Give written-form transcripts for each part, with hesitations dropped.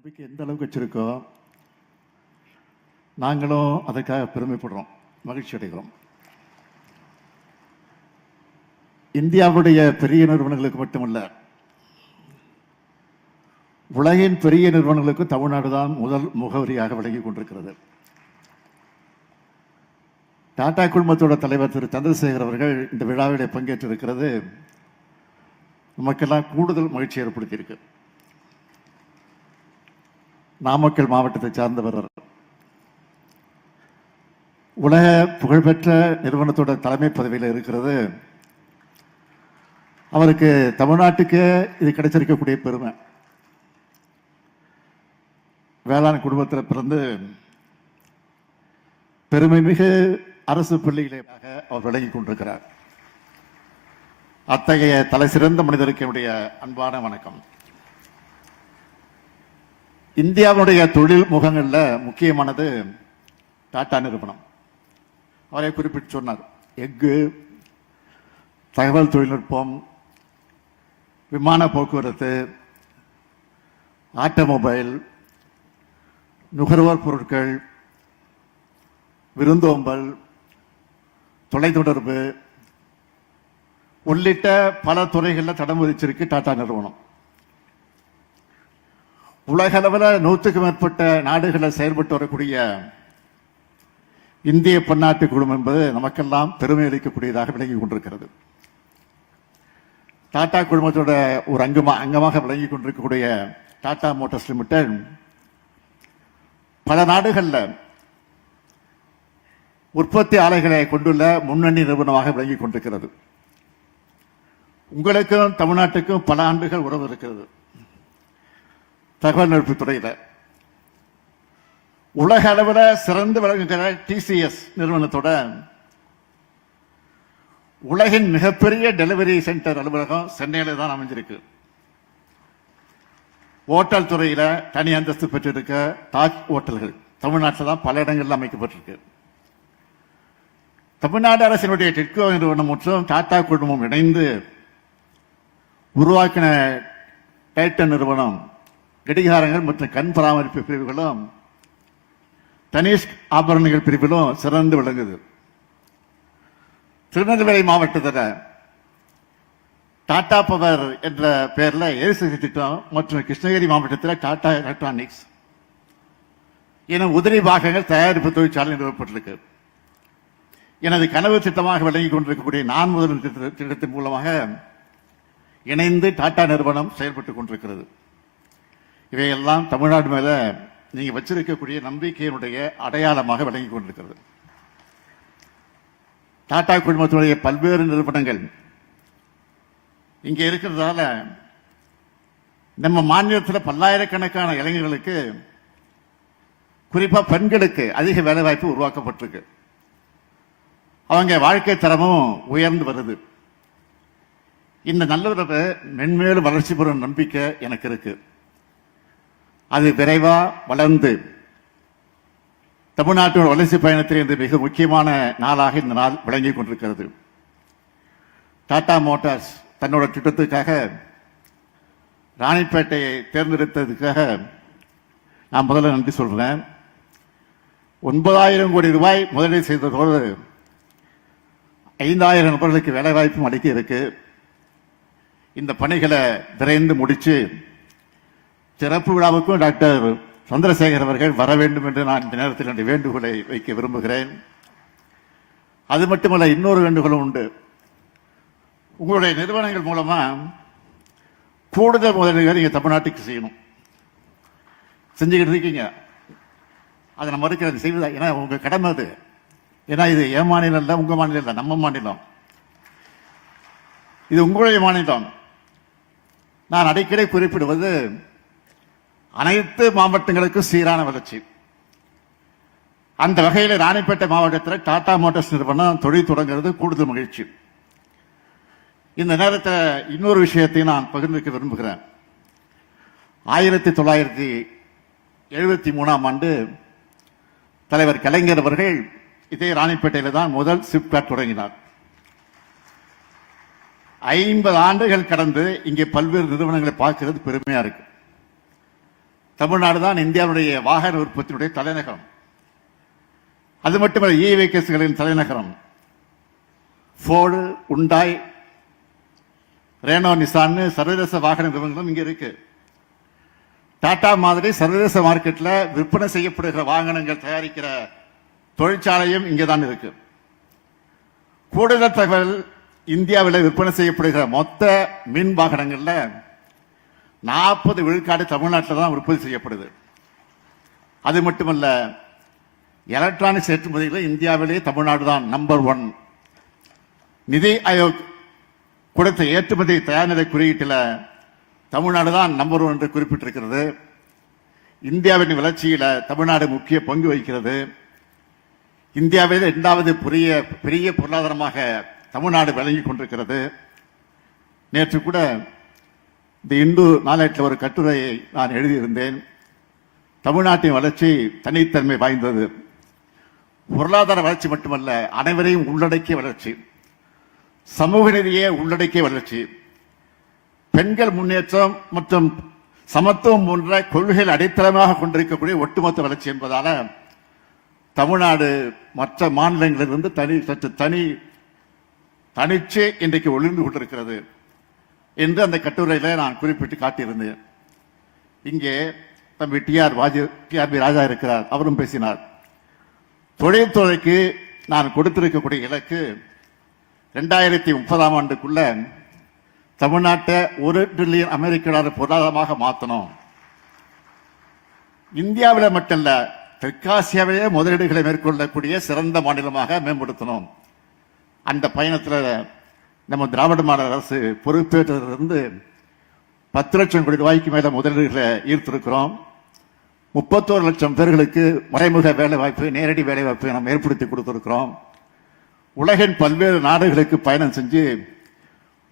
நம்பிக்கை எந்த அளவுக்கு வச்சிருக்கோம், நாங்களும் அதற்காக பெருமைப்படுறோம், மகிழ்ச்சி அடைகிறோம். இந்தியாவுடைய பெரிய நிறுவனங்களுக்கு மட்டுமல்ல, உலகின் பெரிய நிறுவனங்களுக்கு தமிழ்நாடு தான் முதல் முகவரியாக விளங்கி கொண்டிருக்கிறது. டாடா குழுமத்தோட தலைவர் திரு சந்திரசேகர் அவர்கள் இந்த விழாவிலே பங்கேற்றிருக்கிறது நமக்கெல்லாம் கூடுதல் மகிழ்ச்சி ஏற்படுத்தியிருக்கு. நாமக்கல் மாவட்டத்தை சார்ந்தவர், உலக புகழ்பெற்ற நிறுவனத்தோட தலைமை பதவியில் இருக்கிறது. அவருக்கு தமிழ்நாட்டுக்கு இது கிடைச்சிருக்கக்கூடிய பெருமை. வேளாண் குடும்பத்தில் பிறந்து பெருமை மிகு அரசு பள்ளிகளாக அவர் விளங்கி கொண்டிருக்கிறார். அத்தகைய தலை சிறந்த மனிதருக்கு என்னுடைய அன்பான வணக்கம். இந்தியாவுடைய தொழில் முகங்களில் முக்கியமானது டாடா நிறுவனம். அவரை குறிப்பிட்டு சொன்னார். எஃகு, தகவல் தொழில்நுட்பம், விமான போக்குவரத்து, ஆட்டோமொபைல், நுகர்வோர் பொருட்கள், விருந்தோம்பல், தொலைத்தொடர்பு உள்ளிட்ட பல துறைகளில் தடம் பதிச்சிருக்கு டாடா நிறுவனம். உலக அளவில் 100க்கும் மேற்பட்ட நாடுகளில் செயல்பட்டு வரக்கூடிய இந்திய பன்னாட்டு குழுமம் என்பது நமக்கெல்லாம் பெருமை அளிக்கக்கூடியதாக விளங்கி கொண்டிருக்கிறது. டாடா குழுமத்தோட ஒரு அங்கமாக விளங்கி கொண்டிருக்கக்கூடிய டாடா மோட்டார்ஸ் லிமிடெட் பல நாடுகளில் உற்பத்தி ஆலைகளை கொண்டுள்ள முன்னணி நிறுவனமாக விளங்கி கொண்டிருக்கிறது. உங்களுக்கும் தமிழ்நாட்டுக்கும் பல ஆண்டுகள் உறவு இருக்கிறது. தகவல் நுட்பத் துறையில் உலக அளவில் சிறந்து விளங்குகிற டிசிஎஸ் நிறுவனத்தோட உலகின் மிகப்பெரிய டெலிவரி சென்டர் அலுவலகம் சென்னையில தான் அமைஞ்சிருக்கு. ஓட்டல் துறையில தனி அந்தஸ்து பெற்றிருக்க தாஜ் ஓட்டல்கள் தமிழ்நாட்டில் தான் பல இடங்களில் அமைக்கப்பட்டிருக்கு. தமிழ்நாடு அரசினுடைய டிட்கோ நிறுவனம் மற்றும் டாடா குழுமம் இணைந்து உருவாக்கின டைட்டன் நிறுவனம் கடிகாரங்கள் மற்றும் கண் பராமரிப்பு பிரிவுகளும் தனிஷ்க் ஆபரணங்கள் பிரிவிலும் சிறந்து விளங்குது. திருநெல்வேலி மாவட்டத்தில் டாடா பவர் என்ற பெயரில் எரிசக்தி திட்டம் மற்றும் கிருஷ்ணகிரி மாவட்டத்தில் டாடா எலக்ட்ரானிக்ஸ் என உதிரி பாகங்கள் தயாரிப்பு தொழிற்சாலை நிறுவப்பட்டிருக்கு. எனது கனவு திட்டமாக விளங்கி கொண்டிருக்கக்கூடிய நான் முதல் திட்டத்தின் மூலமாக இணைந்து டாடா நிறுவனம் செயல்பட்டுக் கொண்டிருக்கிறது. இவையெல்லாம் தமிழ்நாடு மேல நீங்க வச்சிருக்கக்கூடிய நம்பிக்கையினுடைய அடையாளமாக விளங்கி கொண்டிருக்கிறது. டாடா குழுமத்தினுடைய பல்வேறு நிறுவனங்கள் இங்கே இருக்கிறதால நம்ம மாநிலத்தில் பல்லாயிரக்கணக்கான இளைஞர்களுக்கு, குறிப்பா பெண்களுக்கு அதிக வேலைவாய்ப்பு உருவாக்கப்பட்டிருக்கு. அவங்க வாழ்க்கை தரமும் உயர்ந்து வருது. இந்த நல்லுறவு மென்மேலும் வளர்ச்சி பெறும் நம்பிக்கை எனக்கு இருக்கு. அது விரைவா வளர்ந்து தமிழ்நாட்டோட வளர்ச்சி பயணத்தில் இன்று மிக முக்கியமான நாளாக இந்த நாள் விளங்கி கொண்டிருக்கிறது. டாடா மோட்டார்ஸ் தன்னோட திட்டத்துக்காக ராணிப்பேட்டையை தேர்ந்தெடுத்ததுக்காக நான் முதல்ல நன்றி சொல்றேன். 9,000 கோடி ரூபாய் முதலீடு செய்ததோடு 5,000 நபர்களுக்கு வேலைவாய்ப்பும் அளிக்க இருக்கு. இந்த பணிகளை விரைந்து முடிச்சு சிறப்பு விழாவுக்கும் டாக்டர் சந்திரசேகர் அவர்கள் வர வேண்டும் என்று நான் இந்த நேரத்தில் வேண்டுகோளை வைக்க விரும்புகிறேன். அது மட்டுமல்ல, இன்னொரு வேண்டுகோளும் உண்டு. உங்களுடைய நிறுவனங்கள் மூலமா கூடுதல் முதலீடுகள் நீங்க தமிழ்நாட்டுக்கு செய்யணும். செஞ்சுக்கிட்டு இருக்கீங்க. அதை நம்ம மறுக்கிறது செய்வதா? ஏன்னா உங்க கடமை அது. ஏன்னா இது என் மாநிலம் இல்லை, உங்க மாநிலம் இல்லை, நம்ம மாநிலம். இது உங்களுடைய மாநிலம். நான் அடிக்கடி குறிப்பிடுவது அனைத்து மாவட்டங்களுக்கும் சீரான வளர்ச்சி. அந்த வகையில் ராணிப்பேட்டை மாவட்டத்தில் டாடா மோட்டார்ஸ் நிறுவனம் தொழில் தொடங்குறது கூடுதல் மகிழ்ச்சி. இந்த நேரத்தில் இன்னொரு விஷயத்தை நான் பகிர்ந்துக்க விரும்புகிறேன். 1973ஆம் ஆண்டு தலைவர் கலைஞர் அவர்கள் இதே ராணிப்பேட்டையில் தான் முதல் சிப்காட் தொடங்கினார். 50 ஆண்டுகள் கடந்து இங்கே பல்வேறு நிறுவனங்களை பார்க்கிறது பெருமையா இருக்கு. தமிழ்நாடு தான் இந்தியாவுடைய வாகன உற்பத்தியுடைய தலைநகரம். அது மட்டுமல்ல, இ வெஹிக்கிள்ஸ்களின் தலைநகரம். ஃபோர்டு, உண்டாய், ரேனோ, நிசான் சர்வதேச வாகன நிறுவனங்களும் இங்க இருக்கு. டாடா மாதிரி சர்வதேச மார்க்கெட்ல விற்பனை செய்யப்படுகிற வாகனங்கள் தயாரிக்கிற தொழிற்சாலையும் இங்கேதான் இருக்கு. கூடுதல் தகவல், இந்தியாவில் விற்பனை செய்யப்படுகிற மொத்த மின் வாகனங்கள்ல 40 விழுக்காடு தமிழ்நாட்டில் தான் உற்பத்தி செய்யப்படுது. அது மட்டுமல்ல, எலக்ட்ரானிக்ஸ் ஏற்றுமதியில் இந்தியாவிலேயே தமிழ்நாடு தான் நம்பர் 1. நிதி ஆயோக் கொடுத்த ஏற்றுமதி தயார்நிலை குறியீட்டில் தமிழ்நாடு தான் நம்பர் 1 என்று குறிப்பிட்டிருக்கிறது. இந்தியாவின் வளர்ச்சியில தமிழ்நாடு முக்கிய பங்கு வகிக்கிறது. இந்தியாவில் 2வது பெரிய பொருளாதாரமாக தமிழ்நாடு விளங்கி கொண்டிருக்கிறது. நேற்று கூட இந்த இந்து நாளேட்டில் ஒரு கட்டுரையை நான் எழுதியிருந்தேன். தமிழ்நாட்டின் வளர்ச்சி தனித்தன்மை வாய்ந்தது. பொருளாதார வளர்ச்சி மட்டுமல்ல, அனைவரையும் உள்ளடக்கிய வளர்ச்சி, சமூக நீதியை உள்ளடக்கிய வளர்ச்சி, பெண்கள் முன்னேற்றம் மற்றும் சமத்துவம் போன்ற கொள்கைகள் அடித்தளமாக கொண்டிருக்கக்கூடிய ஒட்டுமொத்த வளர்ச்சி என்பதால தமிழ்நாடு மற்ற மாநிலங்களிலிருந்து தனிச்சு இன்றைக்கு ஒளிர்ந்து கொண்டிருக்கிறது என்று அந்த கட்டுரையில நான் குறிப்பிட்டு காட்டியிருந்தேன். இங்கே தம்பி டிஆர்பி ராஜா இருக்கிறார், அவரும் பேசினார். தொழில்துறைக்கு நான் கொடுத்திருக்கக்கூடிய இலக்கு 2030ஆம் ஆண்டுக்குள்ள தமிழ்நாட்டை $1 டிரில்லியன் அமெரிக்க பொருளாதாரமாக மாற்றணும். இந்தியாவில் மட்டுமல்ல, தெற்காசியாவிலேயே முதலீடுகளை மேற்கொள்ளக்கூடிய சிறந்த மாநிலமாக மேம்படுத்தணும். அந்த பயணத்தில் நம்ம திராவிட மாடல் அரசு பொறுப்பேற்றதிலிருந்து 10 லட்சம் கோடி ரூபாய்க்கு மேல முதலீடுகளை ஈர்த்திருக்கிறோம். 31 லட்சம் பேர்களுக்கு மறைமுக வேலைவாய்ப்பு, நேரடி வேலைவாய்ப்பு நம்ம ஏற்படுத்தி கொடுத்திருக்கிறோம். உலகின் பல்வேறு நாடுகளுக்கு பயணம் செஞ்சு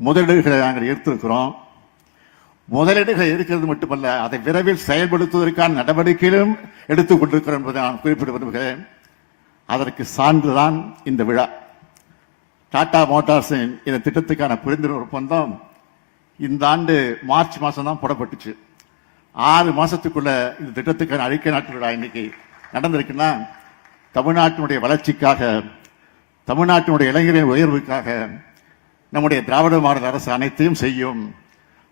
முதலீடுகளை நாங்கள் ஈர்த்திருக்கிறோம். முதலீடுகள் இருக்கிறது மட்டுமல்ல, அதை விரைவில் செயல்படுத்துவதற்கான நடவடிக்கைகளும் எடுத்துக் கொண்டிருக்கிறோம் என்பதை நான் குறிப்பிட விரும்புகிறேன். அதற்கு சான்றுதான் இந்த விழா. டாடா மோட்டார்ஸின் இந்த திட்டத்துக்கான புரிந்துணர்வு ஒப்பந்தம் இந்த ஆண்டு மார்ச் மாதம் தான் போடப்பட்டுச்சு. 6 மாசத்துக்குள்ள இந்த திட்டத்துக்கான அறிக்கை நாட்டு விழா இன்னைக்கு நடந்திருக்குன்னா, தமிழ்நாட்டினுடைய வளர்ச்சிக்காக, தமிழ்நாட்டினுடைய இளைஞரின் உயர்வுக்காக நம்முடைய திராவிட மாடல் அரசு அனைத்தையும் செய்யும்.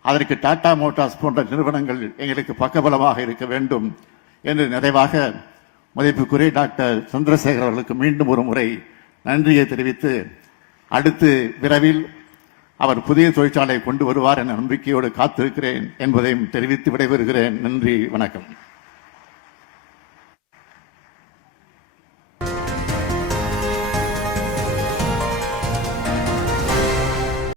அதற்கு டாடா மோட்டார்ஸ் போன்ற நிறுவனங்கள் எங்களுக்கு பக்கபலமாக இருக்க வேண்டும் என்று நிறைவாக மதிப்புக்குரிய டாக்டர் சந்திரசேகர் அவர்களுக்கு மீண்டும் ஒரு முறை நன்றியை தெரிவித்து, அடுத்து விரைவில் அவர் புதிய தொழிற்சாலை கொண்டு வருவார் என நம்பிக்கையோடு காத்திருக்கிறேன் என்பதையும் தெரிவித்து விடைபெறுகிறேன். நன்றி, வணக்கம்.